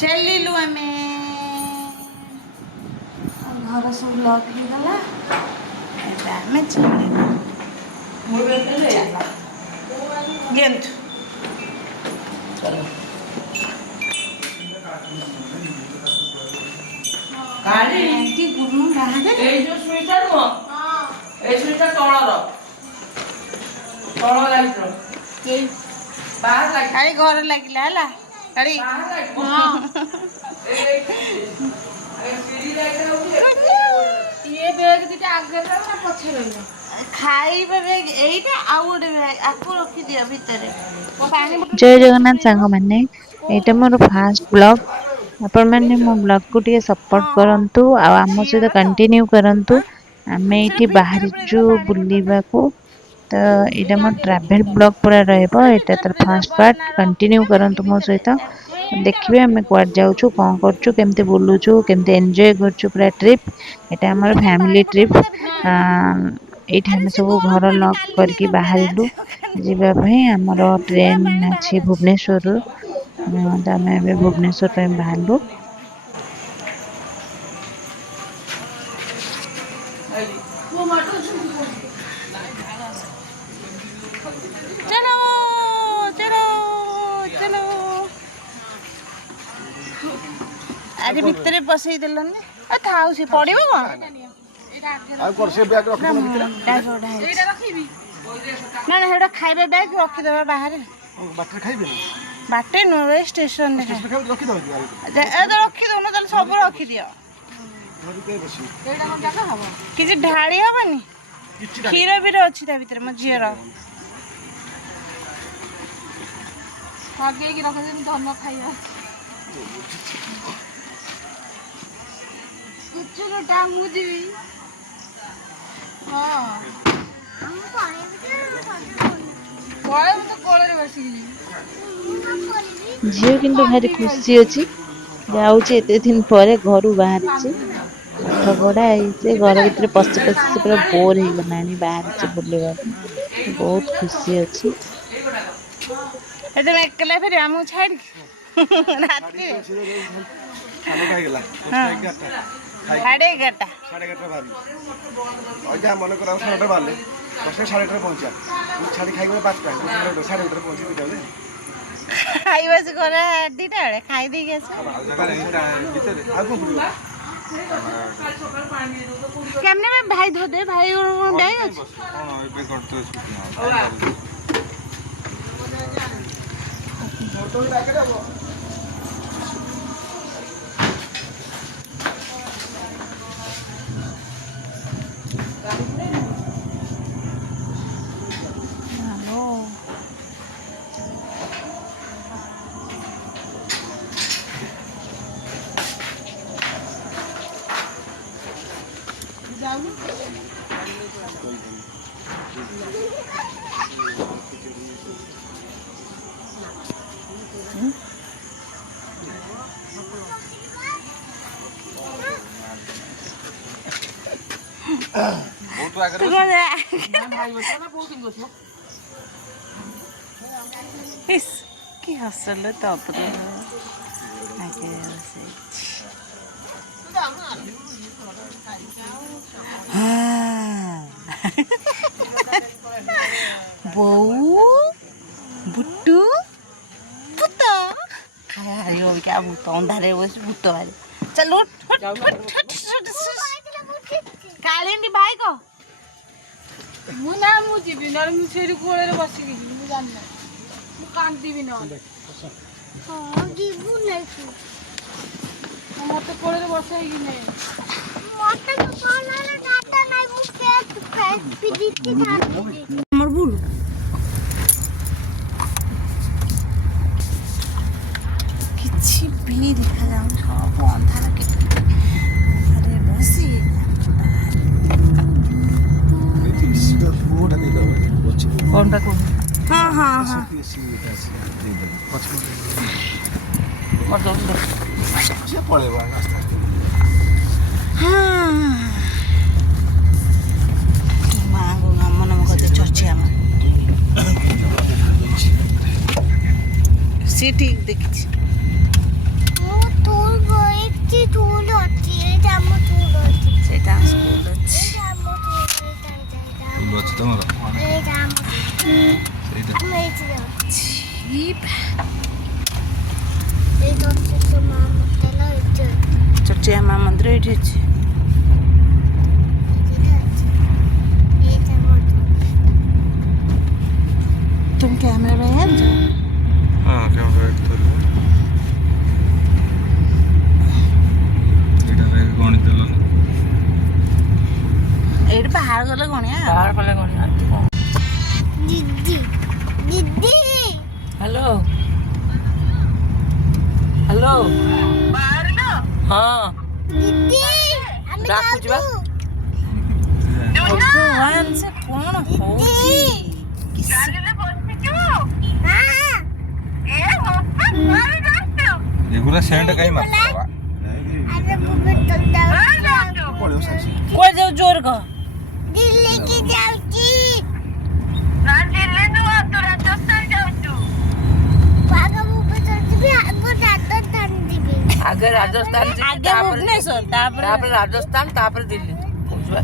चलिलु आम घर सब लक गला आम चलिलु गेंद चलो गाड़ी की गुरु बाहर ए जो स्विच नु ए स्विच तळर तळ लाइट रो के बाहर लाइट गाड़ी घर लागिला हला गाड़ी हां ए सीढ़ी लाइट रो ये बैग दिटा आगे रे ना पछे रहलो खाइबे बैग एइटा आ गोटे बैग आको रखी दिया भितरे पानी जय जगन्नाथ सांग मैंने यहाँ मोर फास्ट ब्लॉग आपण मैंने मो ब्लॉग को टे सपोर्ट करंतु आम सहित कंटिन्यू करंतु आम ये बाहरी बुलवा को तो यहाँ मोर ट्रैवल ब्लॉग पूरा रहा तर फास्ट पार्ट कंटिन्यू करंतु मो सहित देखिए आम कुआड जाऊँ कौन करूँ केमती बुलूचु केमती एंजॉय करूँ पूरा ट्रिप यहाँ आम फैमिली ट्रिप ये आम सब घर लॉक करके बाहरिलु जीवाई आमर ट्रेन अच्छी भुवनेश्वर तो आम भुवनेश्वर बाहरलु चलो चलो चलो आज भितर बसई देलन था सी पड़ो कौन ना ना खाइबा बैग रखीदे बाहर बाटे नुह स्टेशन रखीदौन सब रखीदि किसी ढाड़ी हेनी क्षीर भी अच्छी ता भर मो झीर धन खाइबा झील किंतु भारी खुशी अच्छी जाऊँचे एत दिन पर घर बाहर पाठ पढ़ा घर भर पशि पशि पूरा बोर हो गला बाहर बुलवा बहुत खुशी अच्छी एकला फिर आम छाड़ साढ़े 11 मन कर 11:30 बारे 10:30 पहुंचा छाड़ी खाई 5टा 11:30 पहुंची खाइबा से गला 2टा बेले खाई दे गए केमने में भाई धो दे भाई बैग अछि फोटो रख दे कि हसल तपरे आगे बो बुट्टू भूत खाया क्या भूत अंधारे बस भूत बारे चल काली भाई को मुझे कोड़े बसिकी जाना कांदी मत कोड़े बसई भूल किसी भी देखा जाऊँ सब अंधार के बसी कौन हाँ हाँ हाँ माँ को मन कहते चर्चा सी ठीक देखी चर्चिया माँ मंदिर ये तुम कैमरा में है हाँ कैमरा एट बाहर गले गणिया बाहर गले गणिया दीदी दीदी हेलो हेलो बाहर ना हां दीदी हम डाकू भगवान से कौन होची गालीले बसिछु हां ए मार जातो एगुला सेंड काई मारवा अरे बुबे तो जाओ पड़ो सासी कोई जाओ जोर का दिल्ली की जाऊची ना दिल्ली नु तो राजस्थान जाऊचू पागा मुबे चलबी आगो राजस्थान दिबी आगे राजस्थान जी आगे भुवनेश्वर तापर राजस्थान तापर दिल्ली बुझबा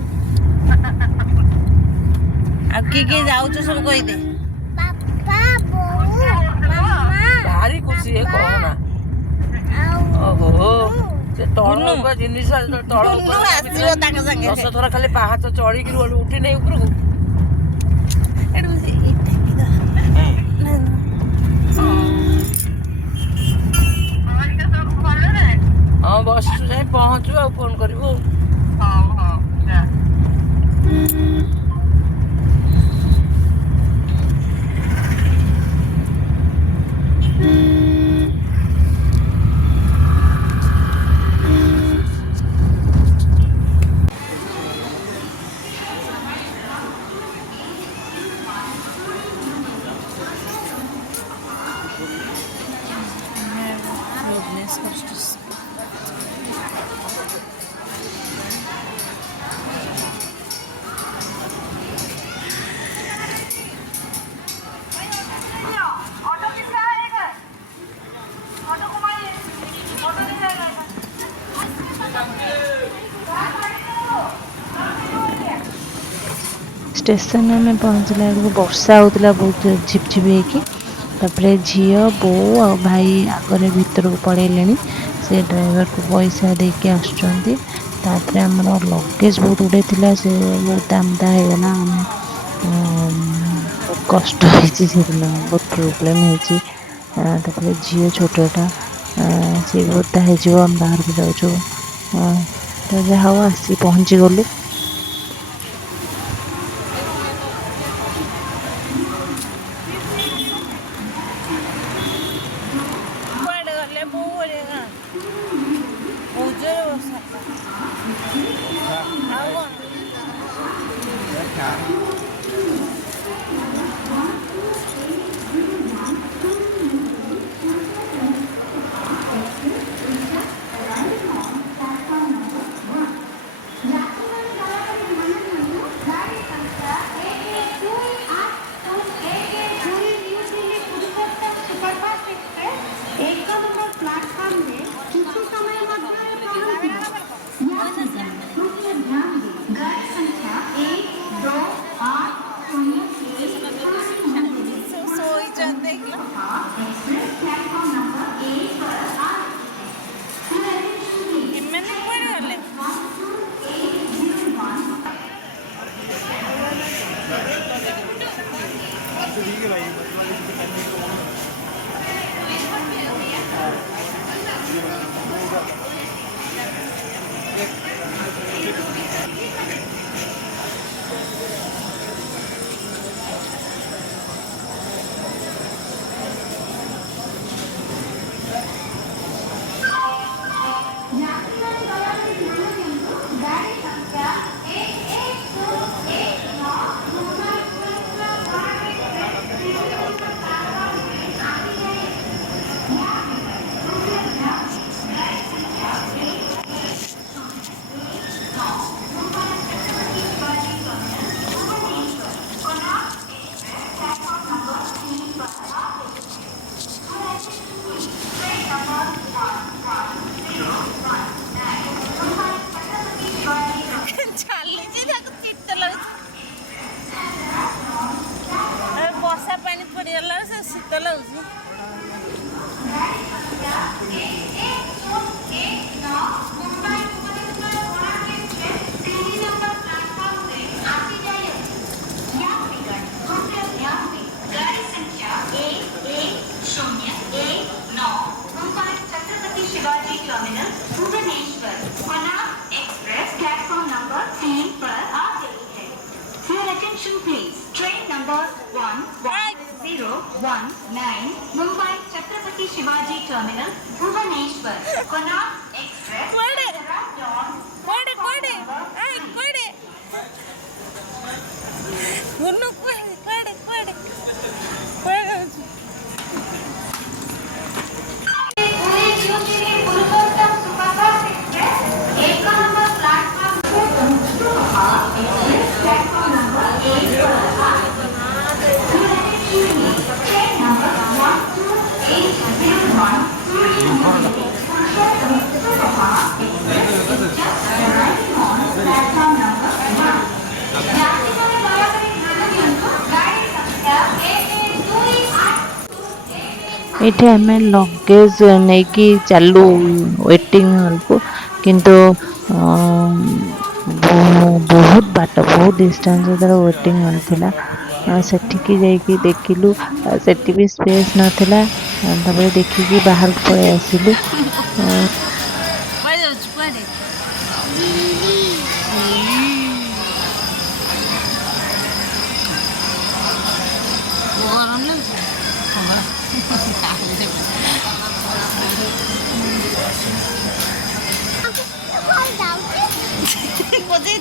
आ के जाउछ सब कहि दे पापा बहू मम्मा भारी खुशी है कहना ओहो से तळ ऊपर जिनिस तळ ऊपर आसीबो ताके संगे 10 थरा खाली पाहाच चढ़ी कि उठी नहीं ऊपर को एडु से हां बस जाई पहुंचू आ फोन करबो हां हां जा स्टेशन में पहुँचला बेलू वर्षा होता बहुत झिपझिप होगी तापर झील बो आ भाई आगे भीतर को पड़े से ड्राइवर को पैसा देके आसपर आमर लगेज बहुत गुड़े थी से बहुत दामदा होगला कष्ट बहुत प्रोब्लेम होती झील छोटा से बहुत हो बाहर को जाऊँ तो जहाँ आसी पहुँची गलु Shivaji terminal Bhubaneswar Konark express platform number 3 पर आ गई है। Your attention please. Train number 11019 Mumbai Chhatrapati Shivaji Terminal Bhubaneswar Konark Express arrived on platform number 3. पूर्वोत्तर superfast express 1 number platform platform number 1 पर आ ट्रेन नंबर 12801 प्लेटफॉर्म नंबर 1 यात्रीମାନେ ଦୟାକରି ଧ୍ୟାନ ଦିଅନ୍ତୁ ଗାଡ଼ି ସଂଖ୍ୟା 128 ଏଇଠି ଆମେ ଲଗେଜ୍ ନେଇକି ଚାଲୁ ୱେଟିଂ ହଲ୍କୁ କିନ୍ତୁ ବହୁତ ବାଟ ବହୁତ ଡିଷ୍ଟାନ୍ସ ଯେତେବେଳେ ୱେଟିଂ ହଲ୍ ଥିଲା ସେଠିକି ଯାଇକି ଦେଖିଲୁ ସେଠି ବି ସ୍ପେସ୍ ନଥିଲା ତାପରେ ଦେଖିକି ବାହାରକୁ ପଳେଇ ଆସିଲୁ।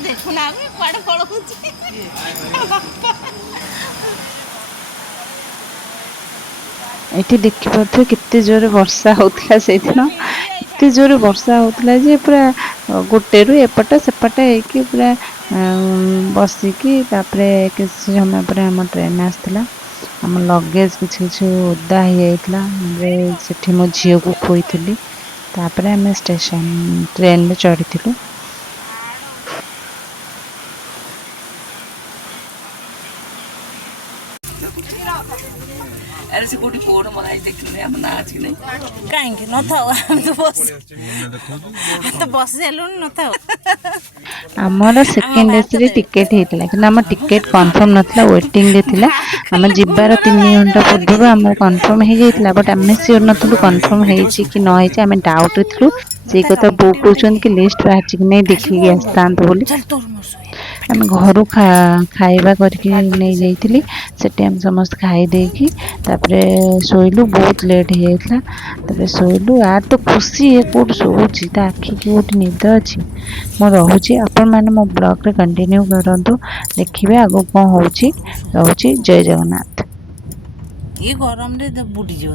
ଦେଖୁନା ଆମେ କୁଆଡ଼େ ପଳଉଛି। ଏଠି ଦେଖିପାରୁଥିବେ କେତେ ଜୋରେ ବର୍ଷା ହେଉଥିଲା ସେଇଦିନ ଏତେ ଜୋରେ ବର୍ଷା ହେଉଥିଲା ଯେ ପୁରା ଗୋଟେରୁ ଏପଟ ସେପଟ ହେଇକି ପୁରା ବସିକି ତାପରେ କିଛି ସମୟ ପରେ ଆମ ଟ୍ରେନ୍ ଆସିଥିଲା। ଆମ ଲଗେଜ୍ କିଛି କିଛି ଓଦା ହେଇଯାଇଥିଲା ସେଠି ମୋ ଝିଅକୁ ଖୋଇଥିଲି ତାପରେ ଆମେ ଟ୍ରେନ୍ରେ ଚଢ଼ିଥିଲୁ। ଆରେ ସେ କୋଉଠି ଫୋନ୍ ମଗାଇ ଦେଖିଲେ ଆମ ନାଁ ଅଛି କି ନାହିଁ କାହିଁକି ନଥାଉ ଆମେ ତ ବସି ସାରିଲୁଣି ନଥାଉ। ଆମର ସେକେଣ୍ଡ ଏସିରେ ଟିକେଟ୍ ହେଇଥିଲା କିନ୍ତୁ ଆମ ଟିକେଟ୍ କନଫର୍ମ ନଥିଲା ୱେଟିଂରେ ଥିଲା। ଆମେ ଯିବାର 3 ଘଣ୍ଟା ପୂର୍ବରୁ ଆମର କନଫର୍ମ ହେଇଯାଇଥିଲା ବଟ୍ ଆମେ ସିଓର ନଥିଲୁ କନଫର୍ମ ହେଇଛି କି ନ ହେଇଛି ଆମେ ଡାଉଟ୍ରେ ଥିଲୁ। ସେଇ କଥା ବୋଉ କହୁଛନ୍ତି କି ଲିଷ୍ଟ ବାହାରିଛି କି ନାହିଁ ଦେଖିକି ଆସିଥାନ୍ତୁ ବୋଲି। ଆମେ ଘରୁ ଖାଇବା କରିକି ନେଇଯାଇଥିଲି ସେଠି ଆମେ ସମସ୍ତେ ଖାଇ ଦେଇକି ତାପରେ ଶୋଇଲୁ ବହୁତ ଲେଟ୍ ହେଇଯାଇଥିଲା ତାପରେ ଶୋଇଲୁ। ଆର ତ ଖୁସି କୋଉଠି ଶୋଉଛି ତା ଆଖିକି କୋଉଠି ନିଦ ଅଛି। ମୁଁ ରହୁଛି ଆପଣମାନେ ମୋ ବ୍ଲଗ୍ରେ କଣ୍ଟିନ୍ୟୁ କରନ୍ତୁ ଦେଖିବେ ଆଗକୁ କ'ଣ ହେଉଛି। ରହୁଛି ଜୟ ଜଗନ୍ନାଥ। ଏ ଗରମରେ ବୁଡ଼ିଯିବ।